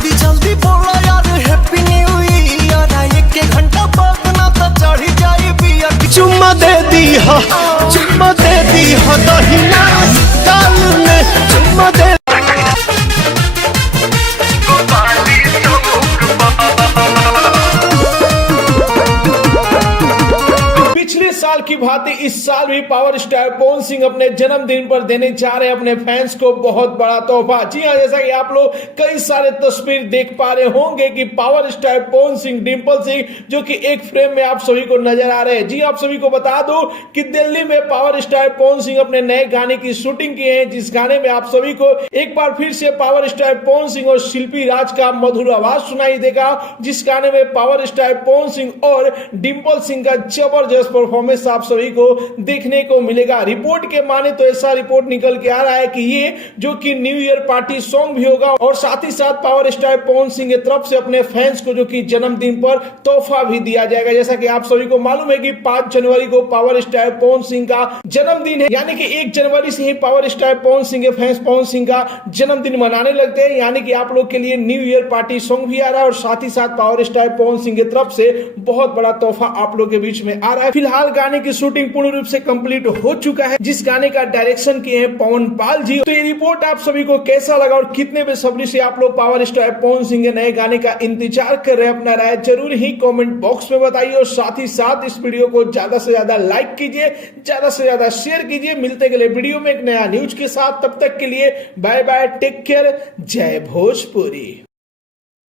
जल्दी जल्दी बोला यार हैप्पी न्यू ईयर, एक घंटा बाद ना तो चढ़ जाए बिया। चुम्मा दे दी हो दहिना गाल में, चुम्मा दे। पिछले साल की भांति इस साल भी पावर स्टार पवन सिंह अपने जन्मदिन पर देने जा रहे हैं अपने फैंस को बहुत बड़ा तोहफा। जी हाँ, जैसा कि आप लोग कई सारे तस्वीर देख पा रहे होंगे कि पावर स्टार पवन सिंह, डिंपल सिंह जो कि एक फ्रेम में आप सभी को नजर आ रहे हैं। जी आप सभी को बता दो कि दिल्ली में पावर स्टार पवन सिंह अपने नए गाने की शूटिंग किए हैं, जिस गाने में आप सभी को एक बार फिर से पावर स्टार पवन सिंह और शिल्पी राज का मधुर आवाज सुनाई देगा, जिस गाने में पावर स्टार पवन सिंह और डिंपल सिंह का जबरदस्त परफॉर्मेंस आप सभी को देखने को मिलेगा। रिपोर्ट के माने तो ऐसा रिपोर्ट निकल के आ रहा है कि ये जो कि न्यू ईयर पार्टी सॉन्ग भी होगा और साथ ही साथ पावर स्टार पवन सिंह की तरफ से अपने फैंस को जो कि जन्मदिन पर तोहफा भी दिया जाएगा। जैसा कि आप सभी को मालूम है कि 5 जनवरी को पावर स्टार पवन सिंह का जन्मदिन है, यानी कि 1 जनवरी से ही पावर स्टार पवन सिंह के फैंस पवन सिंह का जन्मदिन मनाने लगते हैं, यानी कि आप लोग के लिए न्यू ईयर पार्टी सॉन्ग भी आ रहा है और साथ ही साथ पावर स्टार पवन सिंह की तरफ से बहुत बड़ा तोहफा आप लोग के बीच में आ रहा है। फिलहाल गाने की शूटिंग पूर्ण रूप से कंप्लीट हो चुका है, जिस गाने का डायरेक्शन किए हैं पवन पाल जी। तो ये रिपोर्ट आप सभी को कैसा लगा और कितने बेसब्री से आप लोग पावर स्टार पवन सिंह के नए गाने का इंतजार कर रहे हैं, अपना राय जरूर ही कमेंट बॉक्स में बताइए और साथ ही साथ इस वीडियो को ज्यादा से ज्यादा लाइक कीजिए, ज्यादा से ज्यादा शेयर कीजिए। मिलते गए वीडियो में एक नया न्यूज के साथ, तब तक के लिए बाय बाय, टेक केयर, जय भोजपुरी।